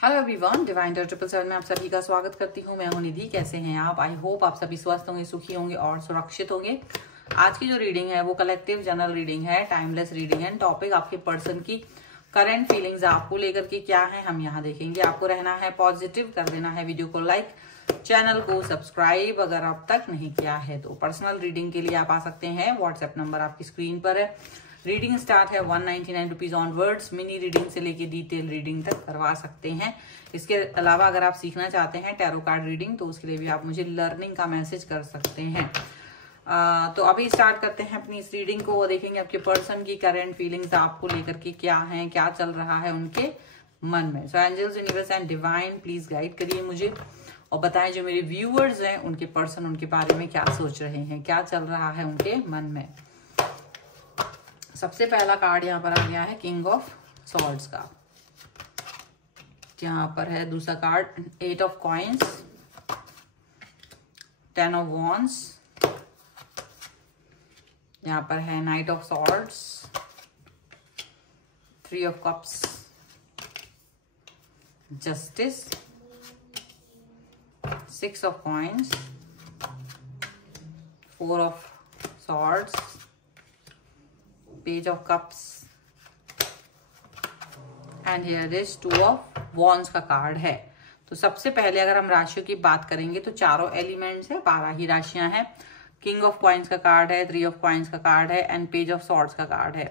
Hello everyone, divine 777 में आप सभी का स्वागत करती हूँ। मैं हूँ निधि। कैसे हैं आप? आई होप आप सभी स्वस्थ होंगे, सुखी होंगे और सुरक्षित होंगे। आज की जो रीडिंग है वो कलेक्टिव जनरल रीडिंग है, टाइमलेस रीडिंग है। टॉपिक आपके पर्सन की करंट फीलिंग्स आपको लेकर के क्या है हम यहाँ देखेंगे। आपको रहना है पॉजिटिव, कर देना है वीडियो को लाइक, चैनल को सब्सक्राइब अगर अब तक नहीं किया है तो। पर्सनल रीडिंग के लिए आप आ सकते हैं, व्हाट्सएप नंबर आपकी स्क्रीन पर है। रीडिंग स्टार्ट है 199 रुपीज ऑनवर्ड्स। मिनी रीडिंग से लेके डिटेल रीडिंग तक करवा सकते हैं। इसके अलावा अगर आप सीखना चाहते हैं टैरो कार्ड रीडिंग तो उसके लिए भी आप मुझे लर्निंग का मैसेज कर सकते हैं। तो अभी स्टार्ट करते हैं अपनी इस रीडिंग को। वो देखेंगे आपके पर्सन की करंट फीलिंग्स आपको लेकर के क्या है, क्या चल रहा है उनके मन में। So angels, universe and divine please guide करिए मुझे और बताएं जो मेरे व्यूअर्स हैं उनके पर्सन उनके बारे में क्या सोच रहे हैं, क्या चल रहा है उनके मन में। सबसे पहला कार्ड यहाँ पर आ गया है किंग ऑफ सॉर्ड्स का। यहाँ पर है दूसरा card 8 of coins, 10 of wands. यहाँ पर है night of swords, 3 of cups, justice, 6 of coins, 4 of swords, page of cups and here is 2 of wands का कार्ड है। तो सबसे पहले अगर हम राशियों की बात करेंगे तो चारों एलिमेंट्स है, 12 ही राशियां हैं। किंग ऑफ कॉइंस का कार्ड है, 3 ऑफ कॉइंस का कार्ड है एंड पेज ऑफ सॉर्ड्स का कार्ड है।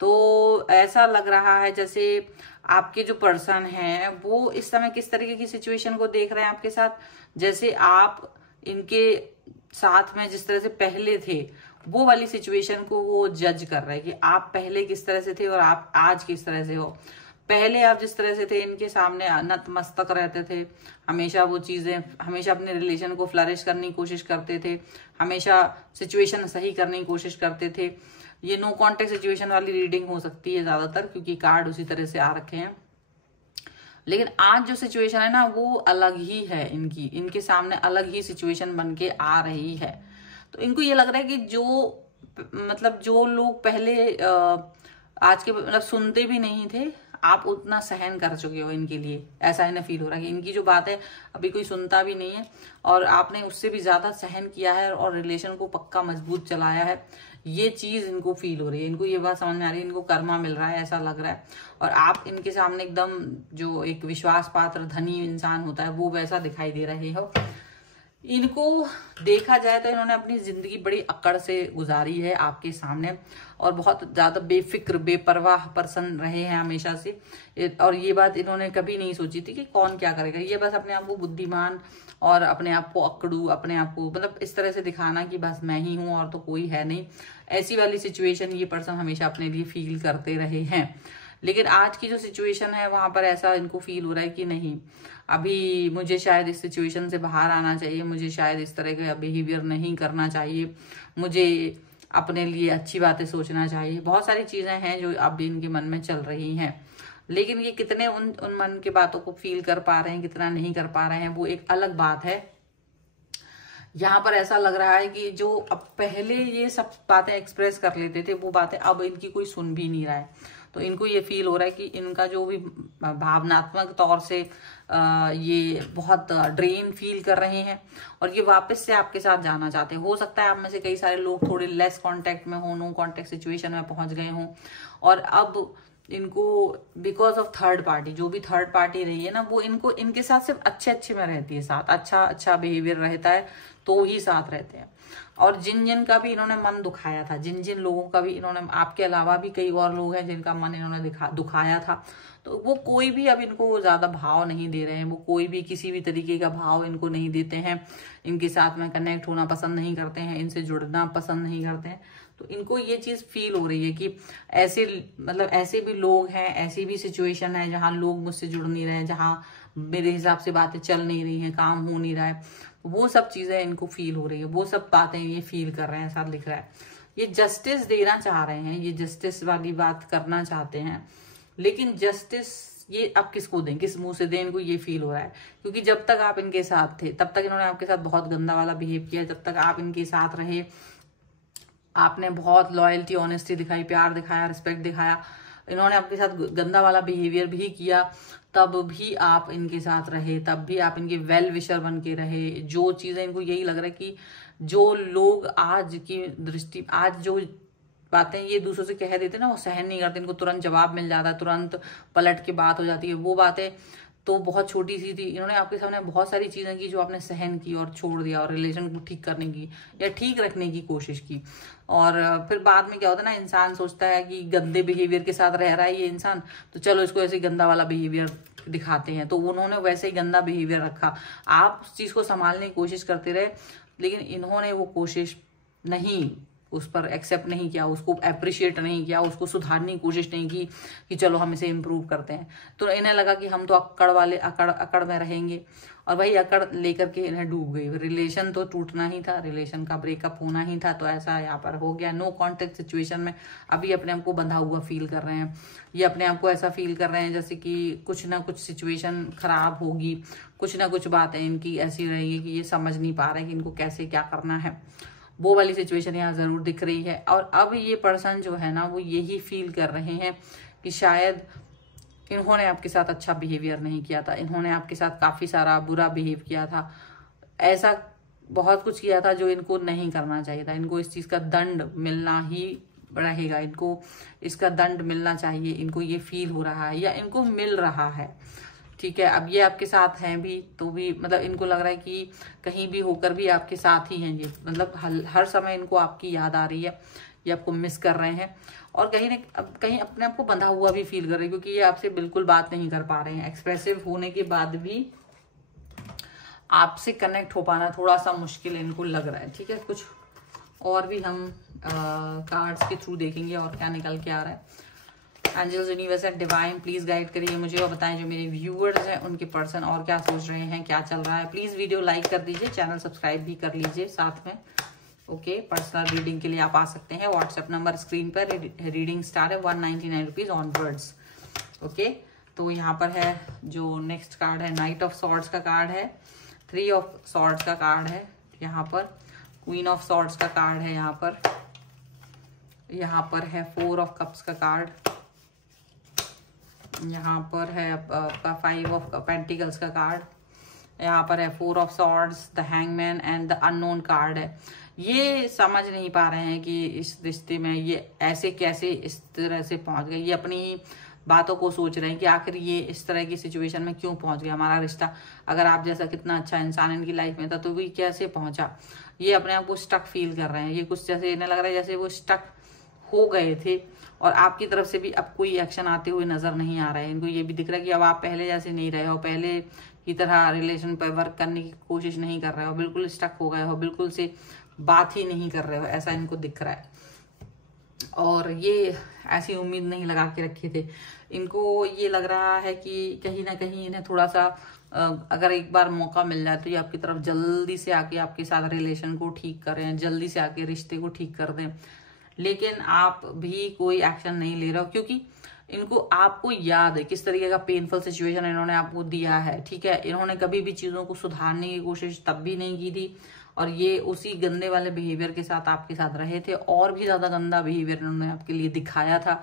तो ऐसा लग रहा है जैसे आपके जो पर्सन है वो इस समय किस तरीके की सिचुएशन को देख रहे हैं आपके साथ। जैसे आप इनके साथ में जिस तरह से पहले थे वो वाली सिचुएशन को वो जज कर रहे हैं कि आप पहले किस तरह से थे और आप आज किस तरह से हो। पहले आप जिस तरह से थे इनके सामने नतमस्तक रहते थे, हमेशा वो चीजें, हमेशा अपने रिलेशन को फ्लरिश करने की कोशिश करते थे, हमेशा सिचुएशन सही करने की कोशिश करते थे। ये नो कॉन्टेक्ट सिचुएशन वाली रीडिंग हो सकती है ज्यादातर, क्योंकि कार्ड उसी तरह से आ रखे हैं। लेकिन आज जो सिचुएशन है ना वो अलग ही है, इनके सामने अलग ही सिचुएशन बन के आ रही है। तो इनको ये लग रहा है कि जो लोग पहले आज के मतलब सुनते भी नहीं थे, आप उतना सहन कर चुके हो इनके लिए। ऐसा इन्हें फील हो रहा है कि इनकी जो बात है अभी कोई सुनता भी नहीं है और आपने उससे भी ज्यादा सहन किया है और रिलेशन को पक्का मजबूत चलाया है। ये चीज इनको फील हो रही है, इनको ये बात समझ में आ रही है, इनको कर्मा मिल रहा है ऐसा लग रहा है। और आप इनके सामने एकदम जो एक विश्वास पात्र धनी इंसान होता है वो वैसा दिखाई दे रहे हो। इनको देखा जाए तो इन्होंने अपनी जिंदगी बड़ी अकड़ से गुजारी है आपके सामने और बहुत ज्यादा बेफिक्र बेपरवाह पर्सन रहे हैं हमेशा से। और ये बात इन्होंने कभी नहीं सोची थी कि कौन क्या करेगा। ये बस अपने आप को बुद्धिमान और अपने आप को अकड़ू, अपने आप को मतलब इस तरह से दिखाना कि बस मैं ही हूं और तो कोई है नहीं, ऐसी वाली सिचुएशन ये पर्सन हमेशा अपने लिए फील करते रहे हैं। लेकिन आज की जो सिचुएशन है वहां पर ऐसा इनको फील हो रहा है कि नहीं, अभी मुझे शायद इस सिचुएशन से बाहर आना चाहिए, मुझे शायद इस तरह का बिहेवियर नहीं करना चाहिए, मुझे अपने लिए अच्छी बातें सोचना चाहिए। बहुत सारी चीजें हैं जो अब इनके मन में चल रही हैं। लेकिन ये कितने उन मन की बातों को फील कर पा रहे हैं, कितना नहीं कर पा रहे हैं, वो एक अलग बात है। यहाँ पर ऐसा लग रहा है कि जो अब पहले ये सब बातें एक्सप्रेस कर लेते थे वो बातें अब इनकी कोई सुन भी नहीं रहा है। तो इनको ये फील हो रहा है कि इनका जो भी भावनात्मक तौर से ये बहुत ड्रेन फील कर रहे हैं और ये वापस से आपके साथ जाना चाहते हैं। हो सकता है आप में से कई सारे लोग थोड़े लेस कांटेक्ट में हो, नो कांटेक्ट सिचुएशन में पहुंच गए हों और अब इनको बिकॉज ऑफ थर्ड पार्टी, जो भी थर्ड पार्टी रही है ना वो इनको इनके साथ सिर्फ अच्छे में रहती है, साथ अच्छा बिहेवियर रहता है तो ही साथ रहते हैं। और जिन का भी इन्होंने मन दुखाया था, जिन लोगों का भी इन्होंने, आपके अलावा भी कई और लोग हैं जिनका मन इन्होंने दुखाया था, तो वो कोई भी अब इनको ज्यादा भाव नहीं दे रहे हैं। वो कोई भी किसी भी तरीके का भाव इनको नहीं देते हैं, इनके साथ में कनेक्ट होना पसंद नहीं करते हैं, इनसे जुड़ना पसंद नहीं करते हैं। तो इनको ये चीज फील हो रही है कि ऐसे भी लोग हैं, ऐसी भी सिचुएशन है जहां लोग मुझसे जुड़ नहीं रहे हैं, जहां मेरे हिसाब से बातें चल नहीं रही हैं, काम हो नहीं रहा है। वो सब चीजें इनको फील हो रही है, वो सब बातें ये फील कर रहे हैं, ऐसा लिख रहा है। ये जस्टिस देना चाह रहे हैं, ये जस्टिस वाली बात करना चाहते हैं, लेकिन जस्टिस ये अब किसको दें, किस मुंह से दें, इनको ये फील हो रहा है। क्योंकि जब तक आप इनके साथ थे तब तक इन्होंने आपके साथ बहुत गंदा वाला बिहेव किया। जब तक आप इनके साथ रहे आपने बहुत लॉयल्टी, ऑनेस्टी दिखाई, प्यार दिखाया, रिस्पेक्ट दिखाया, इन्होंने आपके साथ गंदा वाला बिहेवियर भी किया, तब भी आप इनके साथ रहे, तब भी आप इनके वेल विशर बन के रहे। जो चीजें इनको यही लग रहा है कि जो लोग आज की दृष्टि, आज जो बातें ये दूसरों से कह देते ना, वो सहन नहीं करते, इनको तुरंत जवाब मिल जाता है, तुरंत पलट के बात हो जाती है। वो बातें तो बहुत छोटी सी थी, इन्होंने आपके सामने बहुत सारी चीजें की जो आपने सहन की और छोड़ दिया, और रिलेशन को ठीक करने की या ठीक रखने की कोशिश की। और फिर बाद में क्या होता है ना, इंसान सोचता है कि गंदे बिहेवियर के साथ रह रहा है ये इंसान, तो चलो इसको ऐसे गंदा वाला बिहेवियर दिखाते हैं। तो उन्होंने वैसे ही गंदा बिहेवियर रखा, आप उस चीज को संभालने की कोशिश करते रहे, लेकिन इन्होंने वो कोशिश नहीं, उस पर एक्सेप्ट नहीं किया, उसको अप्रिशिएट नहीं किया, उसको सुधारने की कोशिश नहीं की कि चलो हम इसे इम्प्रूव करते हैं। तो इन्हें लगा कि हम तो अकड़ में रहेंगे, और वही अकड़ लेकर के इन्हें डूब गई। रिलेशन तो टूटना ही था, रिलेशन का ब्रेकअप होना ही था, तो ऐसा यहाँ पर हो गया। नो कॉन्टेक्ट सिचुएशन में अभी अपने आप को बंधा हुआ फील कर रहे हैं, ये अपने आप को ऐसा फील कर रहे हैं जैसे कि कुछ ना कुछ सिचुएशन खराब होगी, कुछ ना कुछ बातें इनकी ऐसी रहेगी कि ये समझ नहीं पा रहे कि इनको कैसे क्या करना है। वो वाली सिचुएशन यहाँ जरूर दिख रही है। और अब ये पर्सन जो है ना, वो यही फील कर रहे हैं कि शायद इन्होंने आपके साथ अच्छा बिहेवियर नहीं किया था, इन्होंने आपके साथ काफी सारा बुरा बिहेव किया था, ऐसा बहुत कुछ किया था जो इनको नहीं करना चाहिए था। इनको इस चीज का दंड मिलना ही रहेगा, इनको इसका दंड मिलना चाहिए, इनको ये फील हो रहा है या इनको मिल रहा है। ठीक है, अब ये आपके साथ हैं भी, तो भी मतलब इनको लग रहा है कि कहीं भी होकर भी आपके साथ ही हैं ये, मतलब हर समय इनको आपकी याद आ रही है, ये आपको मिस कर रहे हैं, और कहीं अपने आप को बंधा हुआ भी फील कर रहे हैं, क्योंकि ये आपसे बिल्कुल बात नहीं कर पा रहे हैं। एक्सप्रेसिव होने के बाद भी आपसे कनेक्ट हो पाना थोड़ा सा मुश्किल इनको लग रहा है। ठीक है, कुछ और भी हम कार्ड्स के थ्रू देखेंगे और क्या निकल के आ रहा है। Angels, universe and divine please guide करिए मुझे और बताएं जो मेरे व्यूअर्स हैं उनके पर्सन और क्या सोच रहे हैं, क्या चल रहा है। प्लीज वीडियो लाइक कर दीजिए, चैनल सब्सक्राइब भी कर लीजिए साथ में। ओके, पर्सनल रीडिंग के लिए आप आ सकते हैं, व्हाट्सएप नंबर स्क्रीन पर, रीडिंग स्टार है 199 रुपीज ऑनवर्ड्स। ओके, तो यहाँ पर है जो नेक्स्ट कार्ड है, नाइट ऑफ सॉर्ड्स का कार्ड है, 3 ऑफ सॉर्ड्स का कार्ड है, यहाँ पर क्वीन ऑफ सॉर्ड्स का कार्ड है, यहाँ पर है 4 ऑफ कप्स का कार्ड, यहाँ पर है आपका 5 ऑफ पेंटिकल्स का कार्ड, यहाँ पर है 4 of swords, the hangman and the unknown card है। ये समझ नहीं पा रहे हैं कि इस रिश्ते में ये ऐसे कैसे इस तरह से पहुंच गए, ये अपनी बातों को सोच रहे हैं कि आखिर ये इस तरह की सिचुएशन में क्यों पहुंच गया हमारा रिश्ता, अगर आप जैसा कितना अच्छा इंसान इनकी लाइफ में था तो वो कैसे पहुंचा। ये अपने आप को स्टक फील कर रहे हैं, ये कुछ जैसे इन्हें लग रहा है जैसे वो स्टक हो गए थे और आपकी तरफ से भी अब कोई एक्शन आते हुए नजर नहीं आ रहा है। इनको ये भी दिख रहा है कि अब आप पहले जैसे नहीं रहे हो, पहले की तरह रिलेशन पर वर्क करने की कोशिश नहीं कर रहे हो, बिल्कुल स्टक हो गए हो, बिल्कुल से बात ही नहीं कर रहे हो, ऐसा इनको दिख रहा है। और ये ऐसी उम्मीद नहीं लगा के रखे थे, इनको ये लग रहा है कि कहीं ना कहीं इन्हें थोड़ा सा अगर एक बार मौका मिल जाए तो ये आपकी तरफ जल्दी से आके आपके साथ रिलेशन को ठीक करें, जल्दी से आके रिश्ते को ठीक कर दें, लेकिन आप भी कोई एक्शन नहीं ले रहे हो, क्योंकि इनको आपको याद है किस तरीके का पेनफुल सिचुएशन इन्होंने आपको दिया है। ठीक है, इन्होंने कभी भी चीजों को सुधारने की कोशिश तब भी नहीं की थी, और ये उसी गंदे वाले बिहेवियर के साथ आपके साथ रहे थे, और भी ज्यादा गंदा बिहेवियर इन्होंने आपके लिए दिखाया था,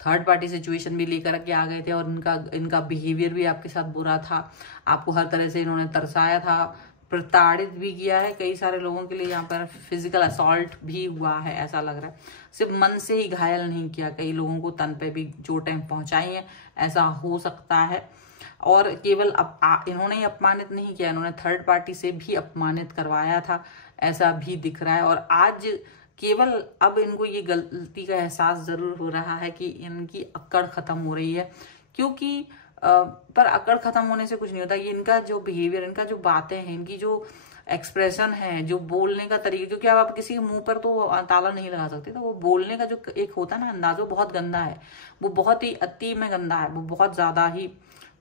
थर्ड पार्टी सिचुएशन भी लेकर के आ गए थे, और इनका बिहेवियर भी आपके साथ बुरा था, आपको हर तरह से इन्होंने तरसाया था, प्रताड़ित भी किया है कई सारे लोगों के लिए, यहाँ पर फिजिकल असॉल्ट भी हुआ है ऐसा लग रहा है, सिर्फ मन से ही घायल नहीं किया, कई लोगों को तन पे भी चोटें पहुंचाई हैं, ऐसा हो सकता है। और केवल इन्होंने ही अपमानित नहीं किया, इन्होंने थर्ड पार्टी से भी अपमानित करवाया था, ऐसा भी दिख रहा है। और आज केवल अब इनको ये गलती का एहसास जरूर हो रहा है कि इनकी अक्कड़ खत्म हो रही है, क्योंकि पर अकड़ खत्म होने से कुछ नहीं होता। ये इनका जो बिहेवियर, इनका जो बातें हैं, इनकी जो एक्सप्रेशन है, जो बोलने का तरीका, क्योंकि अब आप किसी के मुंह पर तो ताला नहीं लगा सकते, तो वो बोलने का जो एक होता है ना अंदाज, वो बहुत गंदा है, वो बहुत ही अति में गंदा है, वो बहुत ज्यादा ही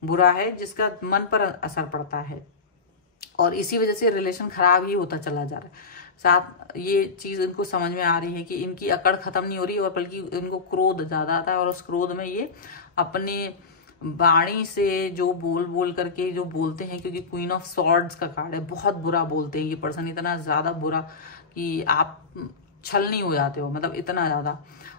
बुरा है, जिसका मन पर असर पड़ता है, और इसी वजह से रिलेशन खराब ही होता चला जा रहा है। साथ ये चीज इनको समझ में आ रही है कि इनकी अकड़ खत्म नहीं हो रही, और बल्कि इनको क्रोध ज्यादा आता है, और उस क्रोध में ये अपने वाणी से जो बोल करके जो बोलते हैं, क्योंकि क्वीन ऑफ सॉर्ड्स का कार्ड है, बहुत बुरा बोलते हैं ये पर्सन, इतना ज्यादा बुरा कि आप छलनी हो जाते हो, मतलब इतना ज्यादा।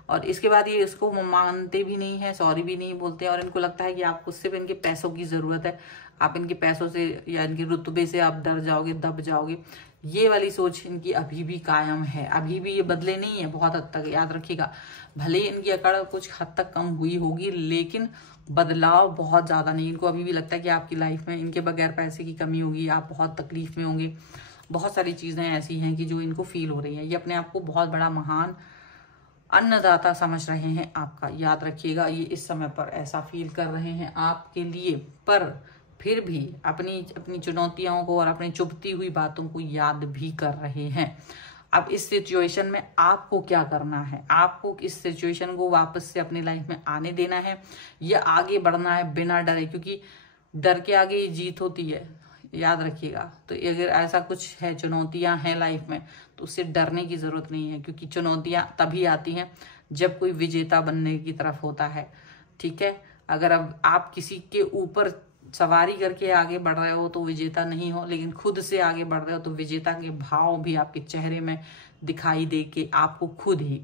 और इसके बाद ये इसको मानते भी नहीं है, सॉरी भी नहीं बोलते, और इनको लगता है कि आपको सिर्फ इनके पैसों की जरूरत है, आप इनके पैसों से या इनके रुतबे से आप डर जाओगे, दब जाओगे। ये वाली सोच इनकी अभी भी कायम है, अभी भी ये बदले नहीं है बहुत हद तक, याद रखिएगा। भले ही इनकी अकड़ कुछ हद तक कम हुई होगी, लेकिन बदलाव बहुत ज्यादा नहीं। इनको अभी भी लगता है कि आपकी लाइफ में इनके बगैर पैसे की कमी होगी, आप बहुत तकलीफ में होंगे। बहुत सारी चीजें ऐसी हैं कि जो इनको फील हो रही है। ये अपने आप को बहुत बड़ा महान अन्नदाता समझ रहे हैं आपका, याद रखिएगा। ये इस समय पर ऐसा फील कर रहे हैं आपके लिए, पर फिर भी अपनी चुनौतियों को और अपनी चुभती हुई बातों को याद भी कर रहे हैं। अब इस सिचुएशन में आपको क्या करना है, आपको इस सिचुएशन को वापस से अपनी लाइफ में आने देना है या आगे बढ़ना है बिना डरे, क्योंकि डर के आगे ही जीत होती है, याद रखिएगा। तो अगर ऐसा कुछ है, चुनौतियां हैं लाइफ में, तो उससे डरने की जरूरत नहीं है, क्योंकि चुनौतियां तभी आती हैं जब कोई विजेता बनने की तरफ होता है, ठीक है। अगर अब आप किसी के ऊपर सवारी करके आगे बढ़ रहे हो तो विजेता नहीं हो, लेकिन खुद से आगे बढ़ रहे हो तो विजेता के भाव भी आपके चेहरे में दिखाई दे के आपको खुद ही।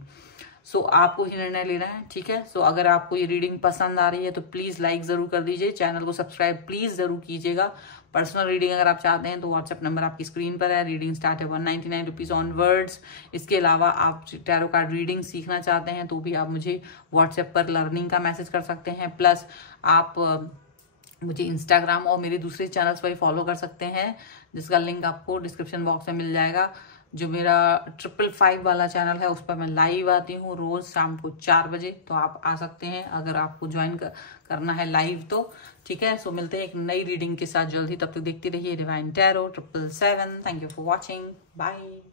सो आपको ही निर्णय लेना है, ठीक है। सो अगर आपको ये रीडिंग पसंद आ रही है तो प्लीज लाइक जरूर कर दीजिए, चैनल को सब्सक्राइब प्लीज जरूर कीजिएगा। पर्सनल रीडिंग अगर आप चाहते हैं तो व्हाट्सएप नंबर आपकी स्क्रीन पर है। रीडिंग स्टार्ट है 199 रुपीज ऑनवर्ड्स। इसके अलावा आप टैरो कार्ड रीडिंग सीखना चाहते हैं तो भी आप मुझे व्हाट्सएप पर लर्निंग का मैसेज कर सकते हैं। प्लस आप मुझे इंस्टाग्राम और मेरे दूसरे चैनल्स पर फॉलो कर सकते हैं, जिसका लिंक आपको डिस्क्रिप्शन बॉक्स में मिल जाएगा। जो मेरा 555 वाला चैनल है उस पर मैं लाइव आती हूँ रोज शाम को 4 बजे, तो आप आ सकते हैं अगर आपको ज्वाइन करना है लाइव तो, ठीक है। सो मिलते हैं एक नई रीडिंग के साथ जल्दी, तब तक देखते रहिए divine tarot 777। Thank you for watching, bye.